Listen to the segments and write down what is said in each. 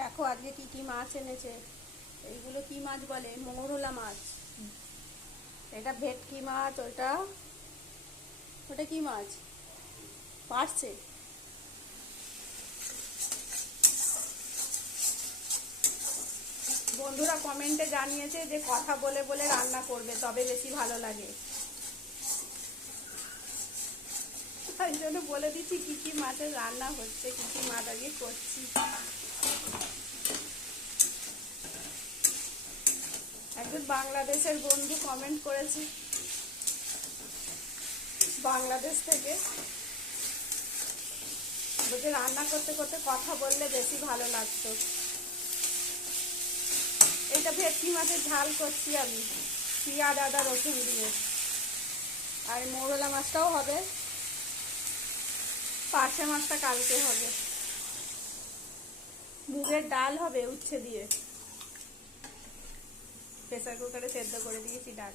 দেখো আজকে কি কি মাছ এনেছে। এইগুলো কি মাছ বলে? মোহরলা মাছ। এটা ভেটকি মাছ, ওটা ওটা কি মাছ? পারছে? বন্ধুরা কমেন্টে জানিয়েছে যে কথা বলে বলে রান্না করবে, তবে বেশি ভালো লাগে। তাই জন্য বলে দিচ্ছি কি কি মাছের রান্না হচ্ছে, কি কি মাছ আজকে করছি। বাংলাদেশের বন্ধু কমেন্ট করেছে। বাংলাদেশ থেকে। বলছে, রান্না করতে করতে কথা বললে বেশি ভালো লাগতো। এটা ভেটকি মাছের ঝাল করছি আমি। পিঁয়াজ, আদা, রসুন দিয়ে। আর মোরলা মাছটাও হবে। পার্শে মাছটা কালকে হবে। মুগের ডাল হবে উচ্ছে দিয়ে। প্রেসার কুকারে সেদ্ধ করে দিয়েছি ডাল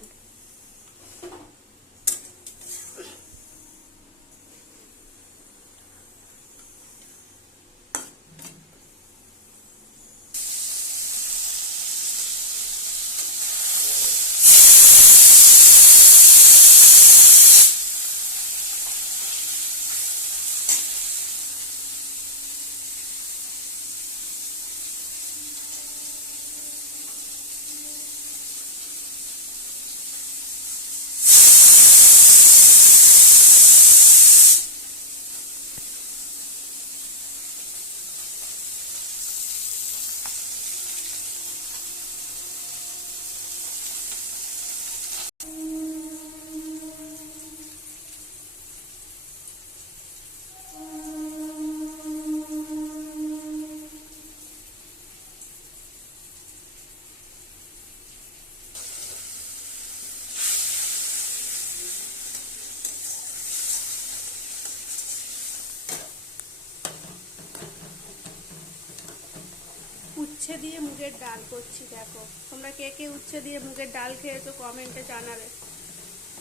উচ্ছে দিয়ে মুগের ডাল করছি, দেখো। তোমরা কে কে উচ্ছে দিয়ে মুগের ডাল খেয়েছো কমেন্টে জানাবে।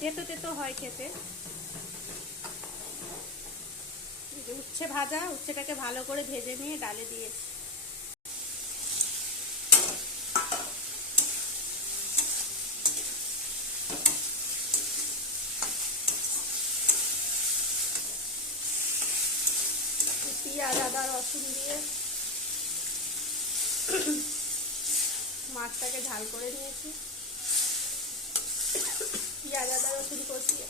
তেতো তেতো হয় খেতে। উচ্ছে ভাজা, উচ্ছেটাকে ভালো করে ভেজে নিয়ে ডালে দিয়েছি। পেঁয়াজ, আদা, রসুন দিয়ে মাছটাকে ঝাল করে নিয়েছি। পেঁয়াজ, আদা, রসুন কষিয়ে।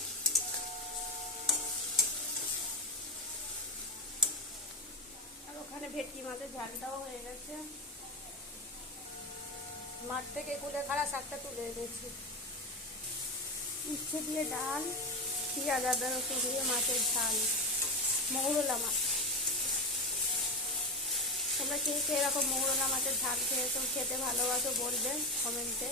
আর ওখানে ভেটকি মাছের ঝালটাও হয়ে গেছে। মাঠ থেকে কুলে খাড়া শাকটা তুলে এনেছি। উচ্ছে দিয়ে ডাল, পেঁয়াজ, আদা, রসুন দিয়ে মাছের ঝাল। মৌরলা মাছ। তোমরা কে কে এরকম মৌরলা মাছের ঝাল খেয়েছো খেতে ভালোবাসো বলবে কমেন্টে